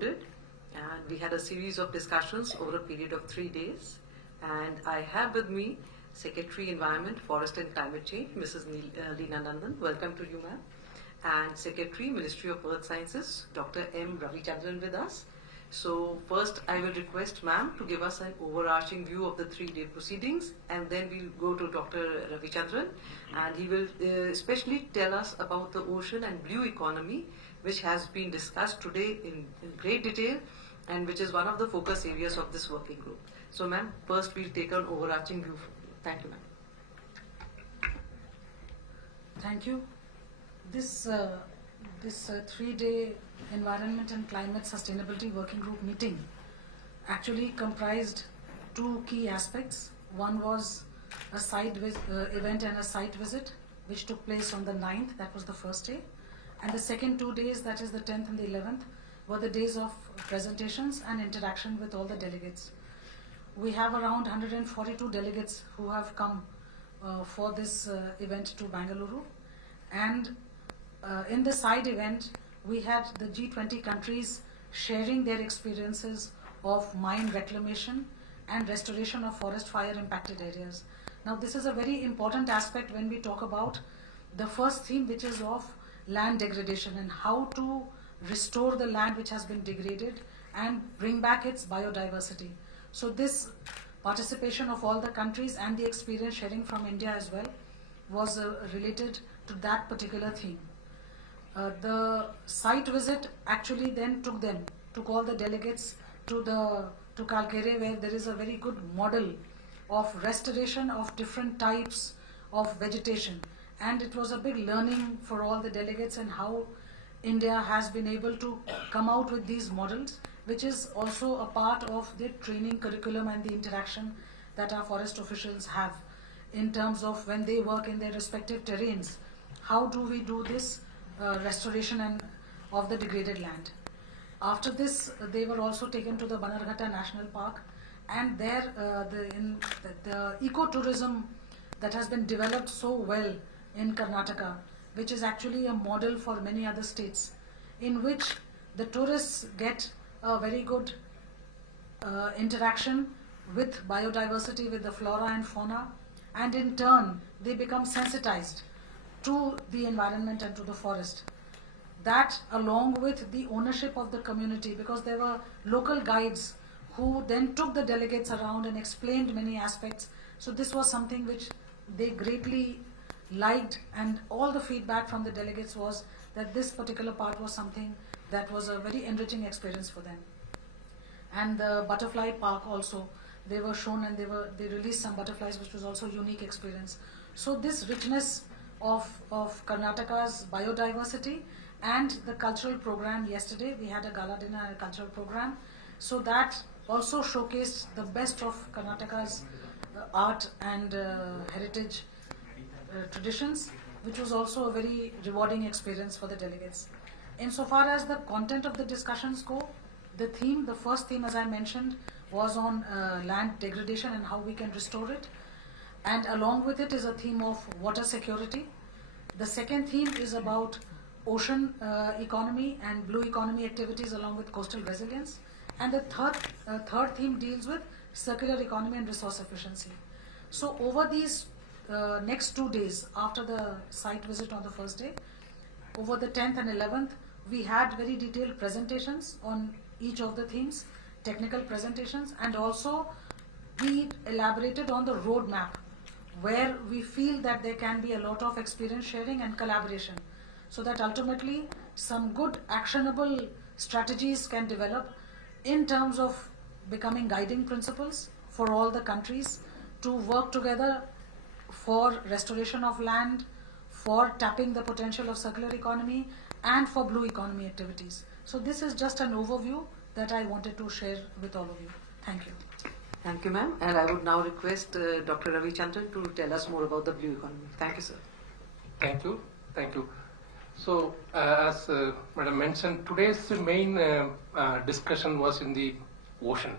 concluded, and we had a series of discussions over a period of 3 days. And I have with me Secretary Environment, Forest and Climate Change, Mrs. Leena Nandan. Welcome to you, ma'am. And Secretary, Ministry of Earth Sciences, Dr. M. Ravichandran with us. So first I will request ma'am to give us an overarching view of the 3-day proceedings, and then we'll go to Dr. Ravichandran, and he will especially tell us about the ocean and blue economy, which has been discussed today in great detail and which is one of the focus areas of this working group. So ma'am, first we'll take an overarching view. Thank you, ma'am. Thank you. This 3-day Environment and Climate Sustainability Working Group meeting actually comprised 2 key aspects. One was a site event and a site visit, which took place on the 9th, that was the first day. And the second 2 days, that is the 10th and the 11th, were the days of presentations and interaction with all the delegates. We have around 142 delegates who have come for this event to Bengaluru. And in the side event, we had the G20 countries sharing their experiences of mine reclamation and restoration of forest fire impacted areas. Now this is a very important aspect when we talk about the first theme, which is of land degradation and how to restore the land which has been degraded and bring back its biodiversity. So this participation of all the countries and the experience sharing from India as well was related to that particular theme. The site visit actually then took all the delegates to Kalkere, where there is a very good model of restoration of different types of vegetation. And it was a big learning for all the delegates and how India has been able to come out with these models, which is also a part of the training curriculum and the interaction that our forest officials have in terms of when they work in their respective terrains. How do we do this restoration of the degraded land? After this, they were also taken to the Bannerghatta National Park, and there the ecotourism that has been developed so well in Karnataka, which is actually a model for many other states, in which the tourists get a very good interaction with biodiversity, with the flora and fauna, and in turn they become sensitized to the environment and to the forest. That, along with the ownership of the community, because there were local guides who then took the delegates around and explained many aspects. So this was something which they greatly liked, and all the feedback from the delegates was that this particular part was something that was a very enriching experience for them. And the butterfly park also, they were shown, and they released some butterflies, which was also a unique experience. So this richness of Karnataka's biodiversity and the cultural program yesterday, we had a gala dinner and a cultural program. So that also showcased the best of Karnataka's art and heritage traditions, which was also a very rewarding experience for the delegates. Insofar as the content of the discussions go, the first theme, as I mentioned, was on land degradation and how we can restore it. And along with it is a theme of water security. The second theme is about ocean economy and blue economy activities along with coastal resilience. And the third theme deals with circular economy and resource efficiency. So over these next 2 days, after the site visit on the first day, over the 10th and 11th, we had very detailed presentations on each of the themes, technical presentations, and also we elaborated on the roadmap where we feel that there can be a lot of experience sharing and collaboration, so that ultimately some good actionable strategies can develop in terms of becoming guiding principles for all the countries to work together for restoration of land, for tapping the potential of circular economy, and for blue economy activities. So this is just an overview that I wanted to share with all of you. Thank you. Thank you, ma'am. And I would now request Dr. Ravichandran to tell us more about the blue economy. Thank you, sir. Thank you. Thank you. So, as Madam mentioned, today's main discussion was in the ocean.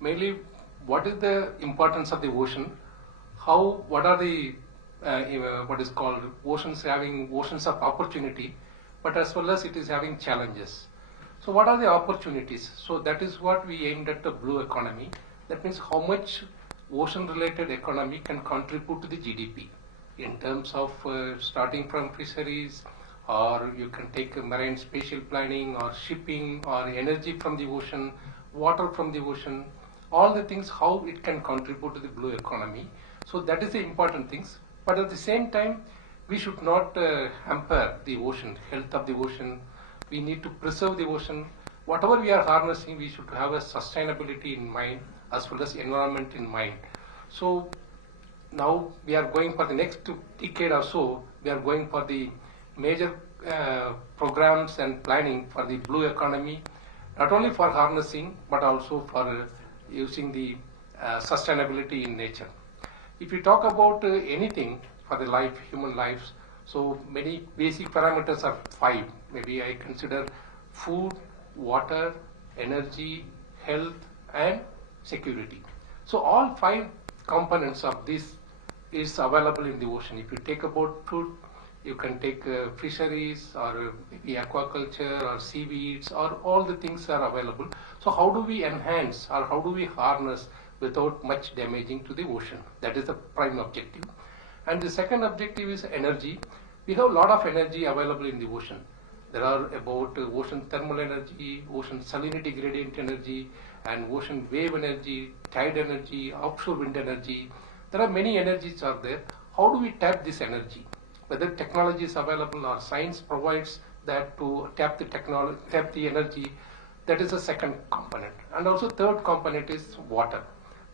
Mainly, what is the importance of the ocean? What are the what is called oceans, having oceans of opportunity, but as well as it is having challenges. So what are the opportunities? So that is what we aimed at the blue economy. That means how much ocean-related economy can contribute to the GDP in terms of starting from fisheries, or you can take marine spatial planning, or shipping, or energy from the ocean, water from the ocean, all the things, how it can contribute to the blue economy. So that is the important things. But at the same time, we should not hamper the ocean, health of the ocean. We need to preserve the ocean. Whatever we are harnessing, we should have a sustainability in mind as well as environment in mind. So now we are going for the next decade or so, we are going for the major programs and planning for the blue economy, not only for harnessing but also for using the sustainability in nature. If we talk about anything for the life, human lives, so many basic parameters are 5. Maybe I consider food, water, energy, health, and security. So all 5 components of this is available in the ocean. If you take about food, you can take fisheries, or maybe aquaculture, or seaweeds, or all the things are available. So how do we enhance, or how do we harness without much damaging to the ocean? That is the prime objective. And the second objective is energy. We have a lot of energy available in the ocean. There are about ocean thermal energy, ocean salinity gradient energy, and ocean wave energy, tide energy, offshore wind energy. There are many energies are there. How do we tap this energy? Whether technology is available or science provides that to tap the technology, tap the energy, that is the second component. And also third component is water.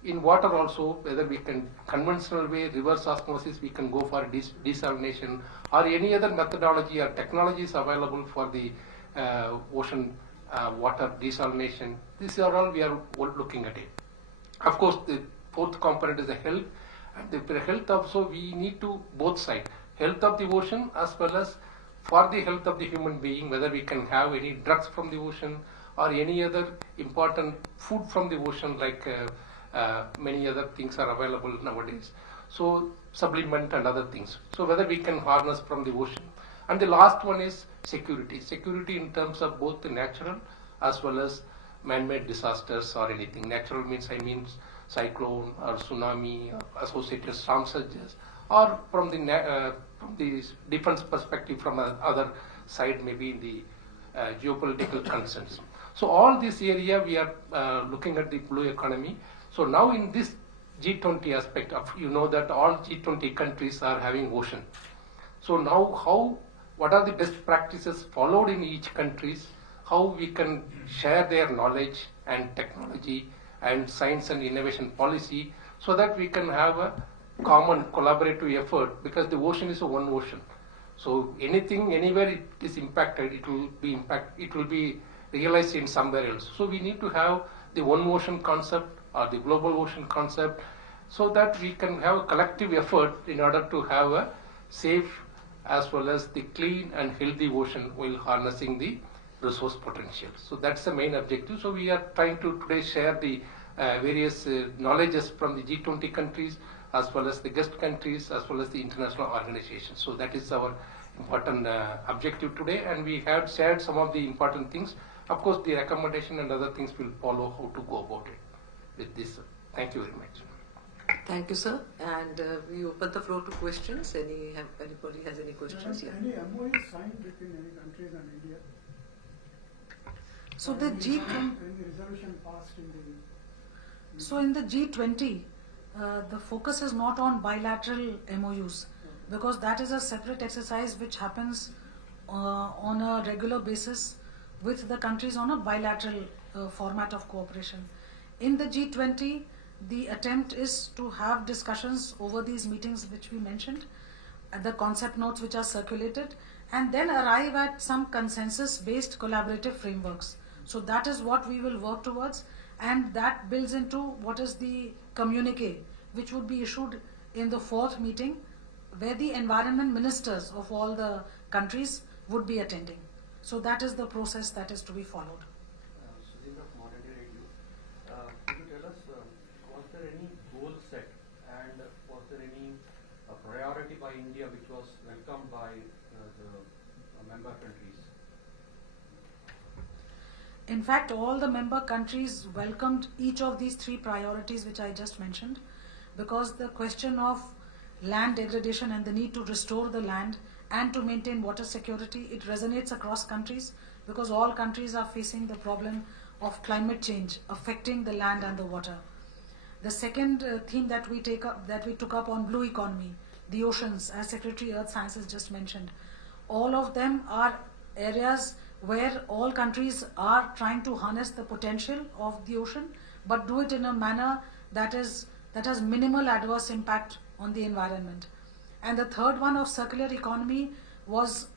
In water also, whether we can conventional way, reverse osmosis, we can go for desalination, or any other methodology or technology is available for the ocean water desalination. These are all we are looking at it. Of course, the fourth component is the health. And the health also, we need to both sides. Health of the ocean as well as for the health of the human being, whether we can have any drugs from the ocean or any other important food from the ocean, like many other things are available nowadays. So supplement and other things. So whether we can harness from the ocean. And the last one is security. Security in terms of both the natural as well as man-made disasters or anything. Natural means cyclone or tsunami or associated storm surges, or from the defense perspective from other side, maybe in the geopolitical concerns. So all this area we are looking at the blue economy. So now in this G20 aspect of, you know that all G20 countries are having ocean. So now what are the best practices followed in each countries, how we can share their knowledge and technology and science and innovation policy, so that we can have a common collaborative effort, because the ocean is a one ocean. So anything, anywhere it is impacted, it will be realized in somewhere else. So we need to have the one ocean concept or the global ocean concept, so that we can have a collective effort in order to have a safe as well as the clean and healthy ocean while harnessing the resource potential. So that's the main objective. So we are trying to today share the various knowledges from the G20 countries as well as the guest countries as well as the international organizations. So that is our important objective today, and we have shared some of the important things. Of course, the recommendation and other things will follow how to go about it with this. Thank you very much. Thank you, sir. And we open the floor to questions. Anybody has any questions? Yeah. Any MOU signed between any countries and India? So the G20. Any resolution passed in the? So in the G20, the focus is not on bilateral MOUs, because that is a separate exercise which happens on a regular basis with the countries on a bilateral format of cooperation. In the G20, the attempt is to have discussions over these meetings which we mentioned, the concept notes which are circulated, and then arrive at some consensus-based collaborative frameworks. So that is what we will work towards, and that builds into what is the communique, which would be issued in the 4th meeting, where the environment ministers of all the countries would be attending. So that is the process that is to be followed. Sudhindra from All India Radio. Could you tell us, was there any goal set, and was there any priority by India which was welcomed by the member countries? In fact, all the member countries welcomed each of these three priorities which I just mentioned, because the question of land degradation and the need to restore the land and to maintain water security, it resonates across countries, because all countries are facing the problem of climate change affecting the land and the water. The second theme that we took up on blue economy, the oceans, as Secretary Earth Sciences just mentioned, all of them are areas where all countries are trying to harness the potential of the ocean, but do it in a manner that has minimal adverse impact on the environment. And the third one of circular economy was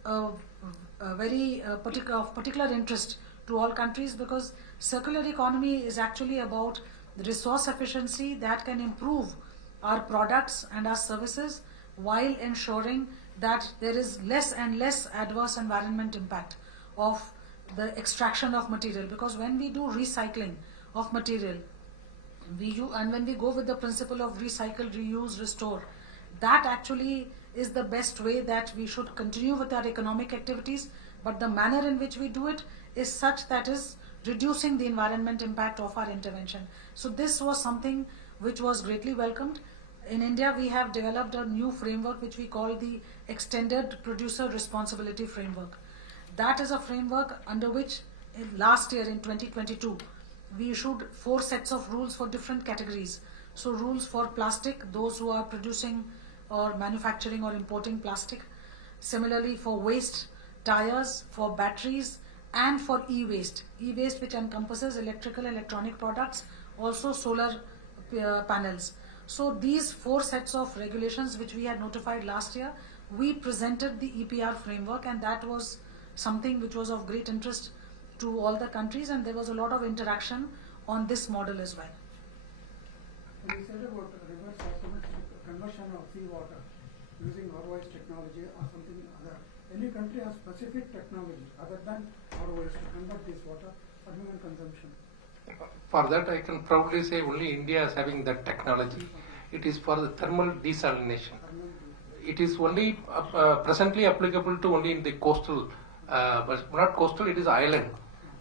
very particular interest to all countries, because circular economy is actually about the resource efficiency that can improve our products and our services while ensuring that there is less and less adverse environment impact of the extraction of material. Because when we do recycling of material, and when we go with the principle of recycle, reuse, restore, that actually is the best way that we should continue with our economic activities, but the manner in which we do it is such that is reducing the environment impact of our intervention. So this was something which was greatly welcomed. In India, we have developed a new framework which we call the Extended Producer Responsibility Framework. That is a framework under which last year in 2022, we issued 4 sets of rules for different categories. So rules for plastic, those who are producing or manufacturing or importing plastic. Similarly for waste, tires, for batteries, and for e-waste. E-waste which encompasses electrical, electronic products, also solar panels. So these 4 sets of regulations which we had notified last year, we presented the EPR framework, and that was something which was of great interest to all the countries, and there was a lot of interaction on this model as well. And you said about reverse osmosis conversion of seawater using ROS technology or something other. Any country has specific technology other than ROS to convert this water for human consumption? For that, I can proudly say only India is having that technology. It is for the thermal desalination. It is only presently applicable to only in the coastal, but not coastal, it is island,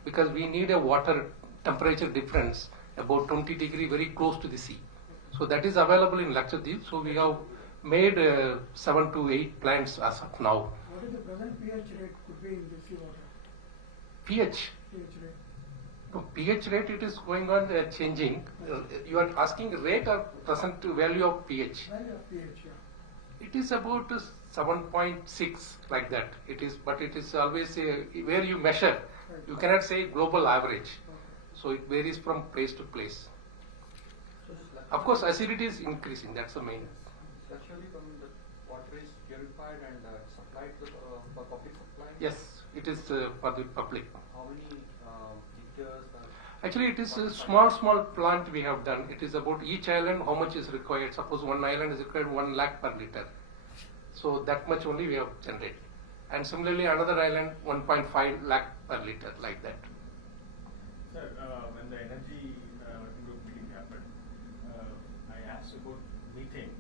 because we need a water temperature difference about 20 degree very close to the sea. So that is available in Lakshadweep. So we have made 7 to 8 plants as of now. What is the present pH rate could be in the seawater? pH Rate? No, pH rate, it is going on changing. You are asking rate or present value of pH? Value of pH, yeah. It is about 7.6 like that. It is, but it is always where you measure. You cannot say global average. So it varies from place to place. So this Of course, acidity is increasing. That's the main. actually from the water is purified and supplied to, for public supply? Yes, it is for the public. How many liters? Actually, it is a small plant we have done. It is about each island how much is required. Suppose one island is required 1 lakh per liter. So that much only we have generated. And similarly, another island 1.5 lakh per liter, like that. Sir, when the energy working group meeting happened, I asked about methane.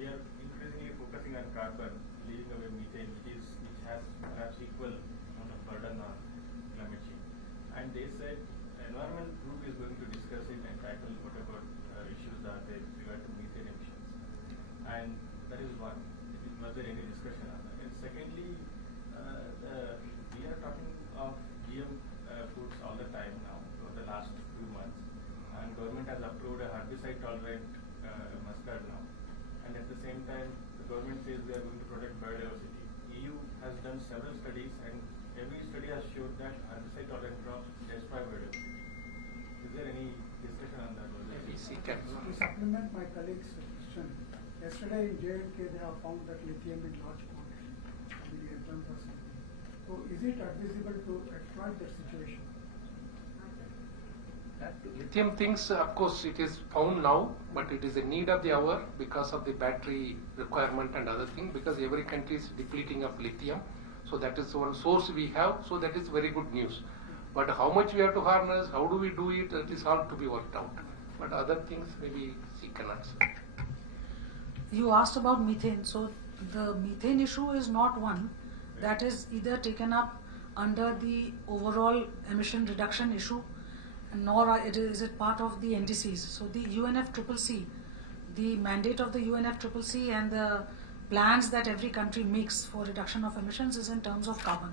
We are increasingly focusing on carbon, leaving away methane, which has perhaps equal amount of burden on climate change. And they said environment group is going to discuss it and tackle whatever issues are there with regard to methane emissions. And that is one. Was there any discussion on that? And secondly, we are talking of GM foods all the time now for the last few months, and government has approved a herbicide tolerant mustard now. And at the same time, the government says we are going to protect biodiversity. EU has done several studies, and every study has showed that herbicide tolerant crops destroy biodiversity. Is there any discussion on that? To supplement my colleague's question, yesterday in J&K they have found that lithium in large quantity, maybe a ton or something. So is it advisable to exploit that situation? Lithium things, of course, it is found now, but it is a need of the hour because of the battery requirement and other things, because every country is depleting of lithium. So that is one source we have, so that is very good news. But how much we have to harness, how do we do it, that is all to be worked out. But other things maybe she can answer. You asked about methane. So the methane issue is not one that is either taken up under the overall emission reduction issue, nor is it part of the NDCs. So the UNFCCC, the mandate of the UNFCCC and the plans that every country makes for reduction of emissions is in terms of carbon.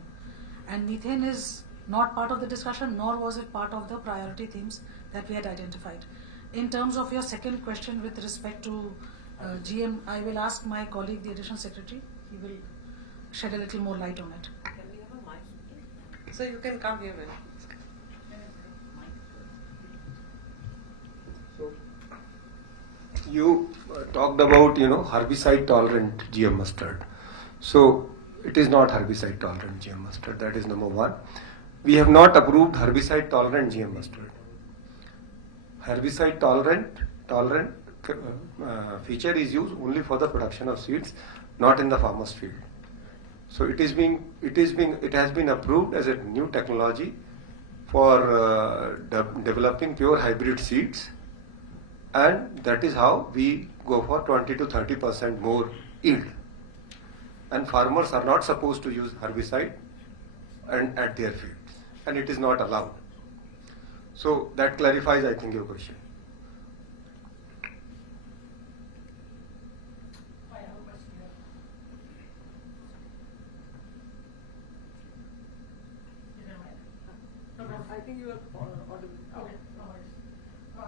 And methane is not part of the discussion, nor was it part of the priority themes that we had identified. In terms of your second question with respect to GM, I will ask my colleague, the Additional Secretary. He will shed a little more light on it. Can we have a mic? So you can come here, man. So, you talked about, herbicide tolerant GM mustard. So, it is not herbicide tolerant GM mustard. That is number one. We have not approved herbicide tolerant GM mustard. Herbicide tolerant feature is used only for the production of seeds, not in the farmer's field. So it has been approved as a new technology for developing pure hybrid seeds, and that is how we go for 20 to 30% more yield. And farmers are not supposed to use herbicide and at their fields, and it is not allowed. So that clarifies, I think, your question. I have a question here. Is there a mic? No problem. I think you are audible. Okay, no worries. So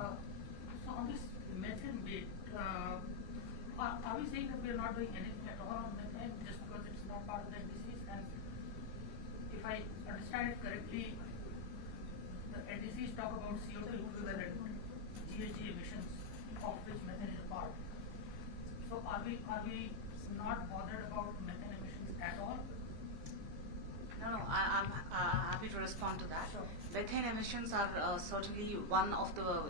on this methane bit, are we saying that we are not doing anything at all on methane just because it's not part of the NDCs? And if I understand it correctly, the NDCs talk about CO2 equivalent GHG emissions, of which methane is a part. So are we not bothered about methane emissions at all? No, I'm happy to respond to that. Sure. Methane emissions are certainly one of the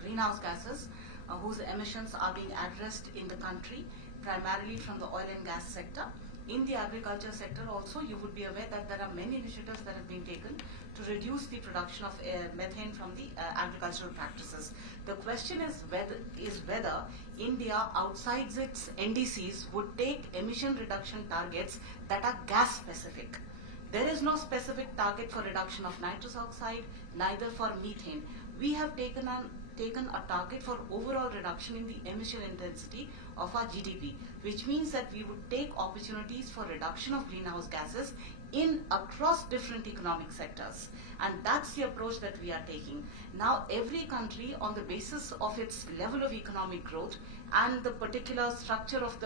greenhouse gases whose emissions are being addressed in the country, primarily from the oil and gas sector. In the agriculture sector also, you would be aware that there are many initiatives that have been taken to reduce the production of methane from the agricultural practices. The question is whether India, outside its NDCs, would take emission reduction targets that are gas specific. There is no specific target for reduction of nitrous oxide, neither for methane. We have taken a target for overall reduction in the emission intensity of our GDP, which means that we would take opportunities for reduction of greenhouse gases across different economic sectors. And that's the approach that we are taking. Now, every country, on the basis of its level of economic growth and the particular structure of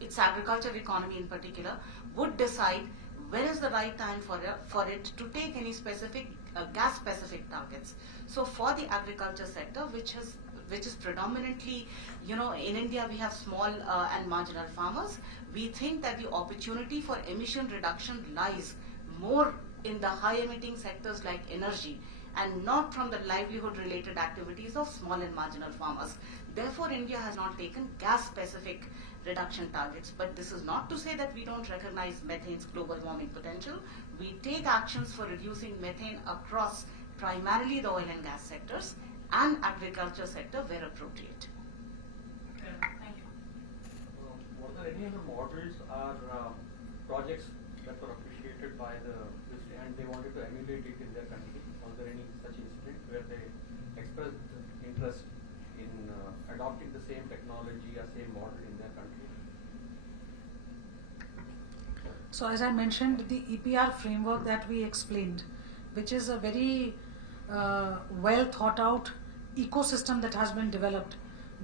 its agriculture economy in particular, would decide when is the right time for it to take any specific gas specific targets. So for the agriculture sector, which is predominantly, in India we have small and marginal farmers, we think that the opportunity for emission reduction lies more in the high emitting sectors like energy and not from the livelihood related activities of small and marginal farmers. Therefore, India has not taken gas specific reduction targets. But this is not to say that we don't recognize methane's global warming potential. We take actions for reducing methane across primarily the oil and gas sectors and agriculture sector where appropriate. Thank you. Were there any other models or projects that were appreciated by and they wanted to emulate it in their country? Was there any such incident where they expressed interest in adopting the same technology or same model in their country? So as I mentioned, the EPR framework that we explained, which is a very well thought out ecosystem that has been developed,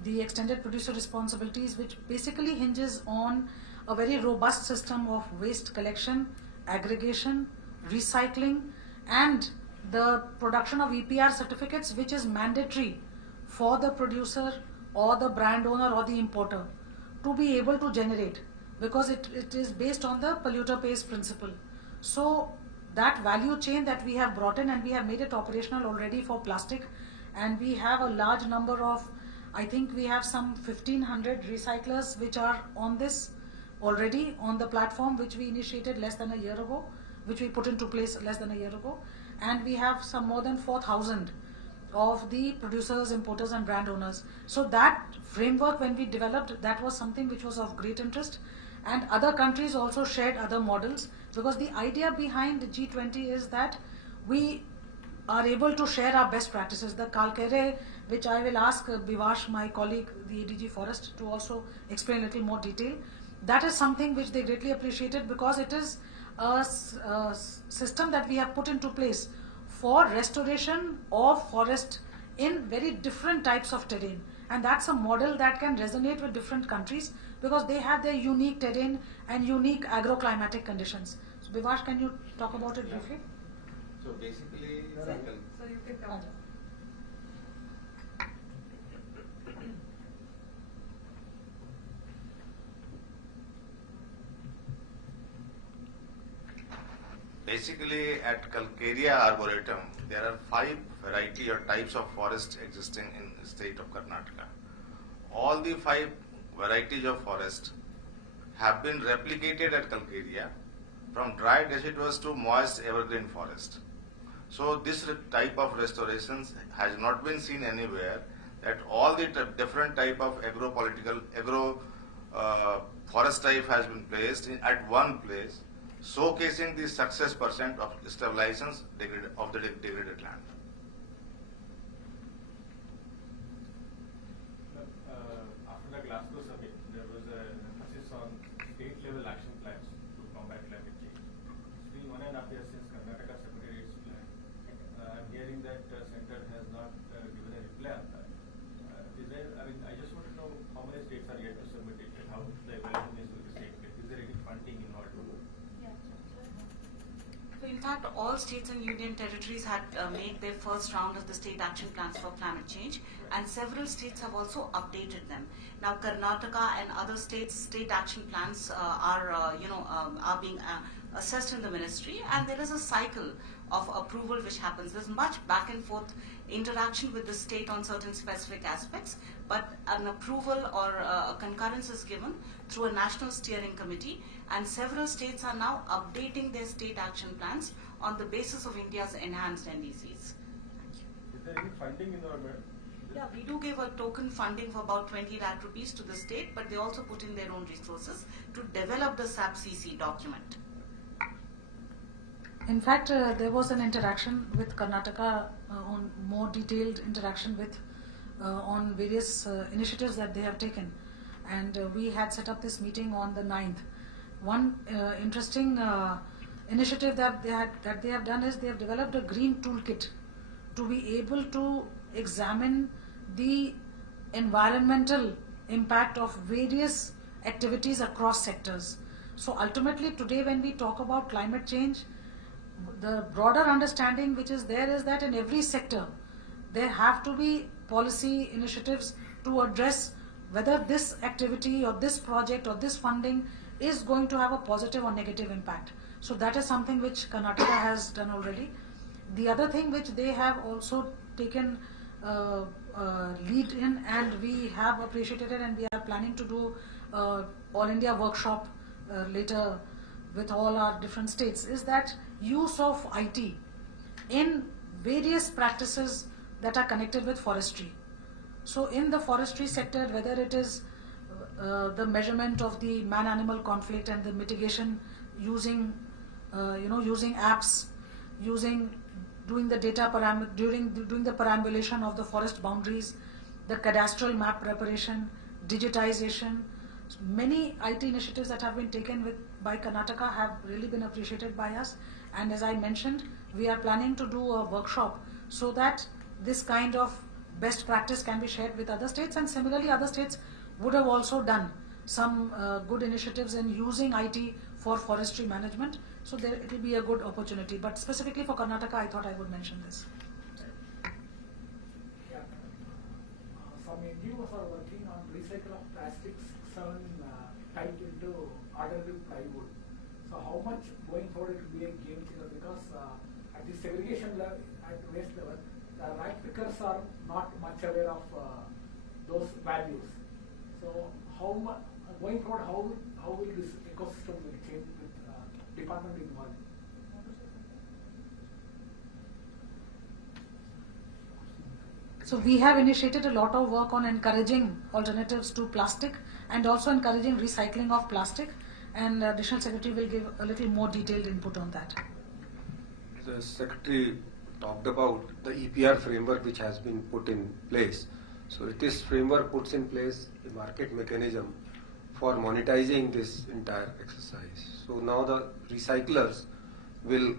the extended producer responsibilities, which basically hinges on a very robust system of waste collection, aggregation, recycling, and the production of EPR certificates, which is mandatory for the producer or the brand owner or the importer to be able to generate, because it is based on the polluter pays principle. So that value chain that we have brought in, and we have made it operational already for plastic, and we have a large number of, I think we have some 1500 recyclers which are on this already on the platform, which we initiated less than a year ago, which we put into place less than a year ago, and we have some more than 4,000 of the producers, importers and brand owners. So that framework, when we developed, that was something which was of great interest, and other countries also shared other models. because the idea behind G20 is that we are able to share our best practices. The Kalkere, which I will ask Bivash, my colleague, the ADG Forest, to also explain a little more detail. That is something which they greatly appreciated, because it is a system that we have put into place for restoration of forest in very different types of terrain. And that's a model that can resonate with different countries, because they have their unique terrain and unique agroclimatic conditions. So Bivash, can you talk about it briefly? So basically, So you can come. basically at Calcaria Arboretum, there are 5 variety or types of forest existing in the state of Karnataka. All the 5 varieties of forest have been replicated at Calcaria, from dry deciduous to moist evergreen forest. So this type of restorations has not been seen anywhere, that all the different type of forest type has been placed at one place, showcasing the success percent of stabilization of the degraded land. After the Glasgow summit, there was an emphasis on state-level action plans to combat climate change. It's been 1.5 years since Karnataka submitted its plan. I'm hearing that center has not given a reply on that. I just want to know how many states are yet to submit it and how the evaluation is going to take place. Is there any funding involved? So in fact, all states and union territories had made their first round of the state action plans for climate change, and several states have also updated them. Now, Karnataka and other states' state action plans are being assessed in the ministry, and there is a cycle of approval which happens. There's much back and forth interaction with the state on certain specific aspects, but an approval or a concurrence is given through a national steering committee, and several states are now updating their state action plans on the basis of India's enhanced NDCs. Thank you. Is there any funding involved? Yeah, we do give a token funding for about 20 lakh rupees to the state, but they also put in their own resources to develop the SAP-CC document. In fact, there was an interaction with Karnataka on more detailed interaction with on various initiatives that they have taken, and we had set up this meeting on the 9th. One interesting initiative that they have done is they have developed a green toolkit to be able to examine the environmental impact of various activities across sectors. So ultimately today, when we talk about climate change, the broader understanding which is there is that in every sector there have to be policy initiatives to address whether this activity or this project or this funding is going to have a positive or negative impact. So that is something which Karnataka has done already. The other thing which they have also taken lead in, and we have appreciated it, and we are planning to do All India workshop later with all our different states, is that use of IT in various practices that are connected with forestry. So in the forestry sector, whether it is the measurement of the man-animal conflict and the mitigation using using apps, doing the data doing the perambulation of the forest boundaries, the cadastral map preparation, digitization. So many IT initiatives that have been taken by Karnataka have really been appreciated by us, and as I mentioned, we are planning to do a workshop so that this kind of best practice can be shared with other states, and similarly other states would have also done some good initiatives in using IT for forestry management, so there it will be a good opportunity. But specifically for Karnataka, I thought I would mention this. Yeah. Some NGOs are working on recycle of plastics type into ordinary plywood. So how much going forward it will be a game changer, because at the segregation level, at waste level, the right pickers are not much aware of those values. So how going forward, how will this ecosystem will change with department involved? So we have initiated a lot of work on encouraging alternatives to plastic and also encouraging recycling of plastic. and Additional Secretary will give a little more detailed input on that. The Secretary talked about the EPR framework which has been put in place. So this framework puts in place a market mechanism for monetizing this entire exercise. So now the recyclers will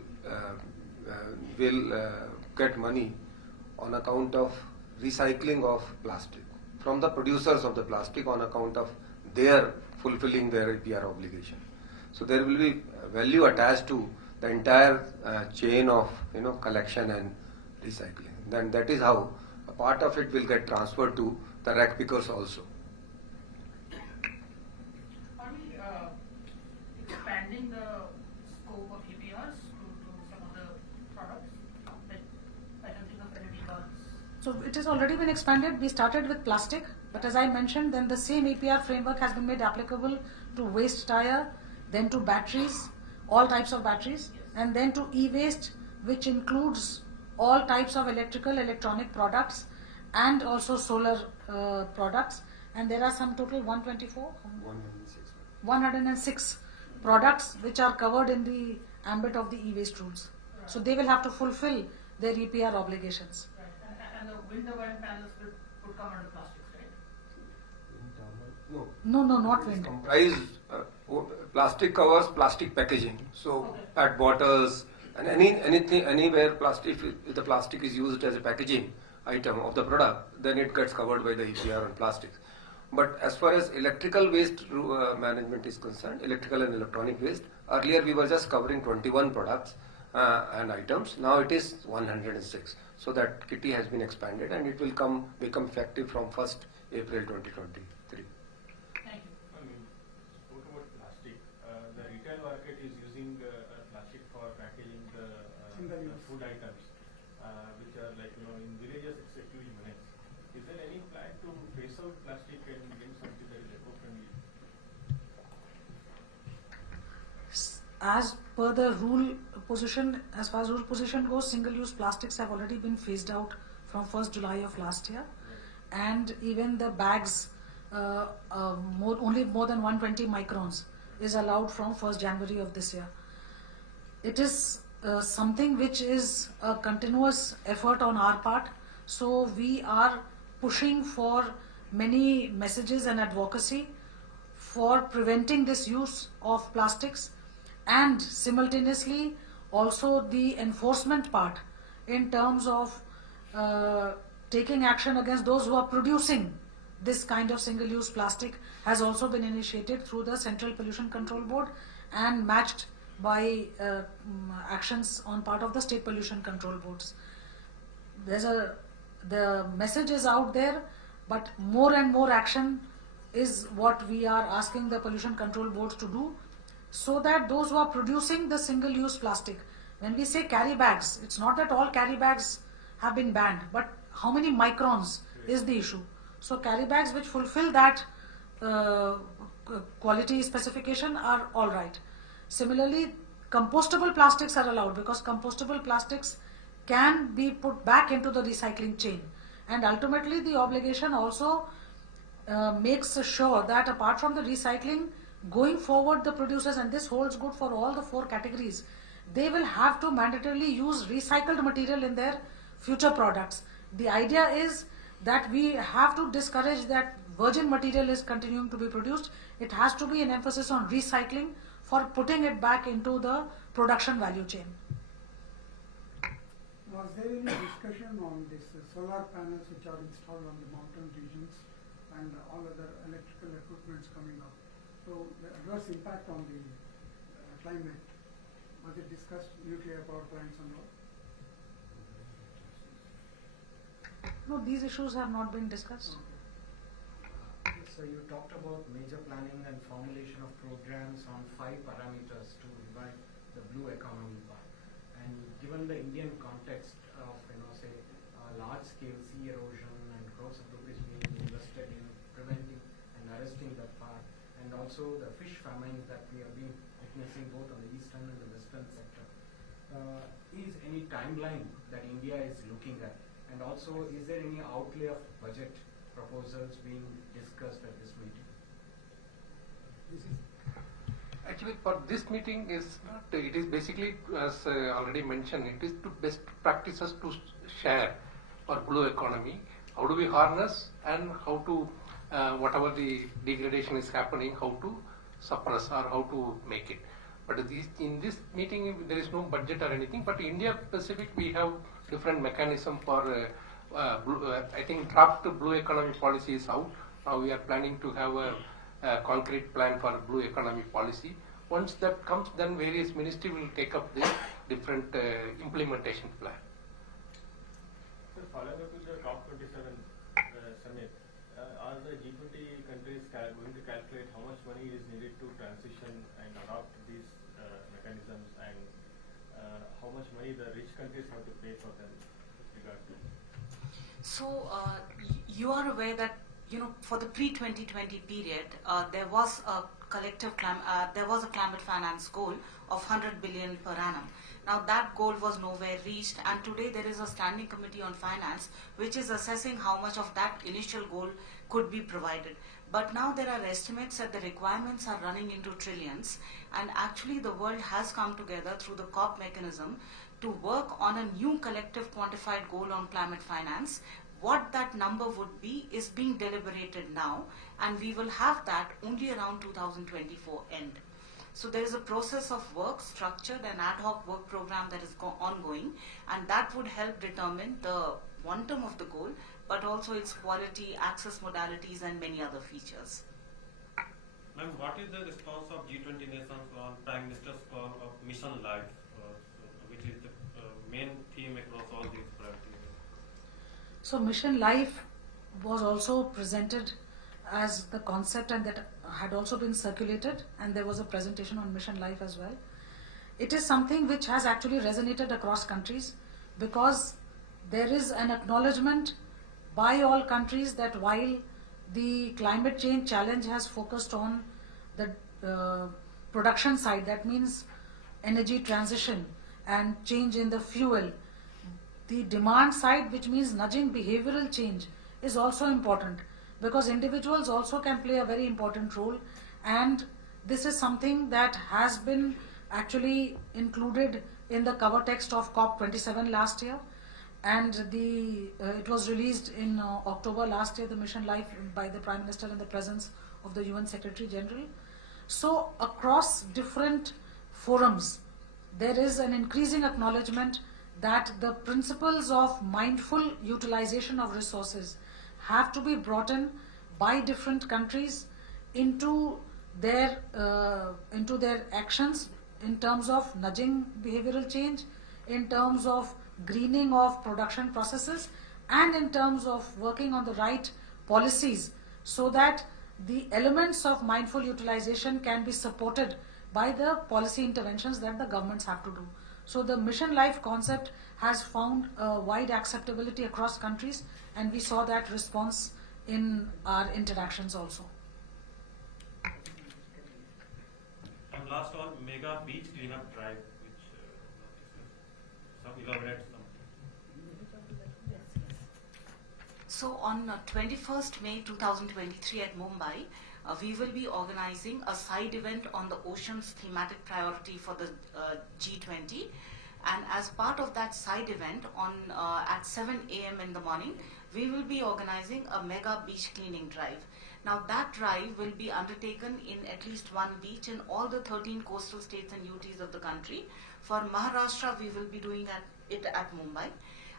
get money on account of recycling of plastic from the producers of the plastic on account of their fulfilling their EPR obligation. So there will be value attached to the entire chain of collection and recycling. Then that is how a part of it will get transferred to the rack pickers also. Are we expanding the scope of EPRs to some of the products? Like, I can think of LED bulbs. So it has already been expanded. We started with plastic, but as I mentioned, then the same EPR framework has been made applicable to waste tire, then to batteries, all types of batteries, and then to e-waste, which includes all types of electronic products and also solar products. And there are some total 106 products which are covered in the ambit of the e-waste rules. Right. So they will have to fulfill their EPR obligations. Right. And the wind turbine panels would come under plastics, right? No, not wind. Comprise plastic covers plastic packaging. So at bottles and anything anywhere plastic, if the plastic is used as a packaging item of the product, then it gets covered by the EPR on plastics. But as far as electrical waste management is concerned, electrical and electronic waste, earlier we were just covering 21 products and items. Now it is 106. So that kitty has been expanded and it will become effective from 1st April 2023. Thank you. Spoke about plastic. The retail market is using plastic for packaging the food items, which are like in villages it's a huge menace. Is there any plan to phase out plastic and bring something that is eco-friendly? As per the rule position, as far as rule position goes, single-use plastics have already been phased out from 1st July of last year, and even the bags only more than 120 microns is allowed from 1st January of this year. It is something which is a continuous effort on our part, so we are pushing for many messages and advocacy for preventing this use of plastics, and simultaneously also the enforcement part in terms of taking action against those who are producing this kind of single-use plastic has also been initiated through the Central Pollution Control Board and matched by actions on part of the state pollution control boards. The message is out there, but more and more action is what we are asking the pollution control boards to do, so that those who are producing the single-use plastic, when we say carry bags, it's not that all carry bags have been banned, but how many microns is the issue. So carry bags which fulfill that quality specification are all right. Similarly, compostable plastics are allowed because compostable plastics can be put back into the recycling chain, and ultimately the obligation also makes sure that apart from the recycling, going forward the producers, and this holds good for all the 4 categories, they will have to mandatorily use recycled material in their future products. The idea is that we have to discourage that virgin material is continuing to be produced. It has to be an emphasis on recycling for putting it back into the production value chain. Was there any discussion on this solar panels which are installed on the mountain regions and all other electrical equipments coming up? So the adverse impact on the climate, was it discussed, nuclear power plants and all? No, these issues have not been discussed. So you talked about major planning and formulation of programs on 5 parameters to revive the blue economy part. And given the Indian context of, say, large-scale sea erosion and crores of rupees being invested in preventing and arresting that part, and also the fish famine that we have been witnessing both on the eastern and the western sector, is any timeline that India is looking at? And also, is there any outlay of budget proposals being discussed at this meeting? Actually, for this meeting is not, it is basically, as already mentioned, it is to best practices to share for blue economy. How do we harness and how to, whatever the degradation is happening, how to suppress or how to make it. But in this meeting, there is no budget or anything, but India Pacific, we have different mechanism for, I think draft blue economy policy is out. Now we are planning to have a concrete plan for blue economy policy. Once that comes, then various ministry will take up this different implementation plan. So following up with the COP27 summit, are the G20 countries going to calculate how much money is needed to transition and adopt these mechanisms, and how much money the rich countries have to pay for them with regard to? So you are aware that for the pre-2020 period, there was a climate finance goal of 100 billion per annum. Now that goal was nowhere reached, and today there is a standing committee on finance which is assessing how much of that initial goal could be provided. But now there are estimates that the requirements are running into trillions, and actually the world has come together through the COP mechanism to work on a new collective quantified goal on climate finance. What that number would be is being deliberated now, and we will have that only around 2024 end. So there is a process of work, structured and ad hoc work program that is ongoing, and that would help determine the quantum of the goal, but also its quality, access modalities, and many other features. Ma'am, what is the response of G20 nations on Prime Minister's call of Mission Life, which is the main theme across all these priorities? So Mission Life was also presented as the concept, and that had also been circulated, and there was a presentation on Mission Life as well. It is something which has actually resonated across countries, because there is an acknowledgement by all countries that while the climate change challenge has focused on the production side, that means energy transition and change in the fuel, the demand side, which means nudging behavioral change, is also important, because individuals also can play a very important role, and this is something that has been actually included in the cover text of COP27 last year, and it was released in October last year, the Mission Life, by the Prime Minister in the presence of the UN Secretary General. So across different forums, there is an increasing acknowledgement that the principles of mindful utilization of resources have to be brought in by different countries into their actions in terms of nudging behavioral change, in terms of greening of production processes, and in terms of working on the right policies, so that the elements of mindful utilization can be supported by the policy interventions that the governments have to do. So the Mission Life concept has found wide acceptability across countries, and we saw that response in our interactions also. And last one, mega beach cleanup drive, which elaborate something. So on 21st May 2023 at Mumbai, we will be organizing a side event on the oceans thematic priority for the G20. And as part of that side event at 7 a.m. in the morning, we will be organizing a mega beach cleaning drive. Now that drive will be undertaken in at least one beach in all the 13 coastal states and UTs of the country. For Maharashtra, we will be doing it at Mumbai.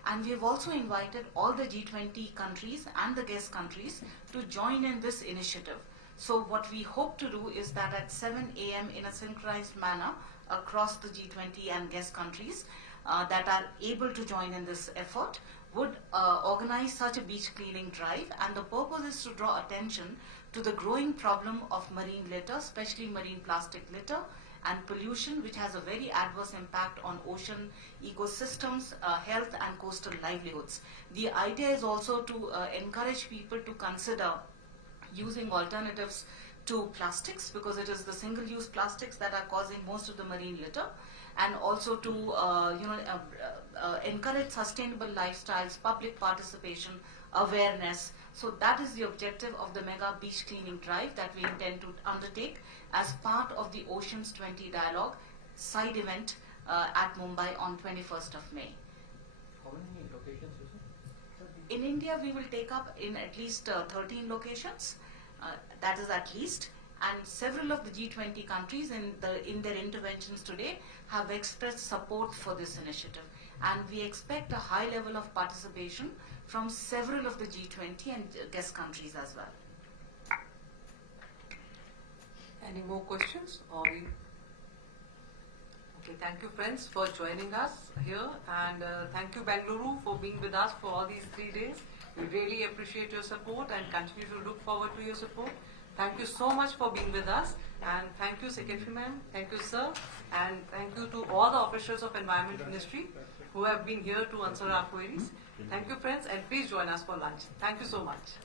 And we have also invited all the G20 countries and the guest countries to join in this initiative. So what we hope to do is that at 7 a.m. in a synchronized manner across the G20 and guest countries that are able to join in this effort would organize such a beach cleaning drive, and the purpose is to draw attention to the growing problem of marine litter, especially marine plastic litter and pollution, which has a very adverse impact on ocean ecosystems, health and coastal livelihoods. The idea is also to encourage people to consider using alternatives to plastics, because it is the single-use plastics that are causing most of the marine litter, and also to encourage sustainable lifestyles, public participation, awareness. So that is the objective of the mega beach cleaning drive that we intend to undertake as part of the Oceans 20 Dialogue side event at Mumbai on 21st of May. How many locations you said? In India, we will take up in at least 13 locations. That is at least. And several of the G20 countries in their interventions today have expressed support for this initiative. And we expect a high level of participation from several of the G20 and guest countries as well. Any more questions? Okay, thank you friends for joining us here, and thank you Bengaluru for being with us for all these 3 days. We really appreciate your support and continue to look forward to your support. Thank you so much for being with us, and thank you Secretary Ma'am, thank you sir, and thank you to all the officials of Environment Ministry who have been here to answer our queries. Thank you friends, and please join us for lunch. Thank you so much.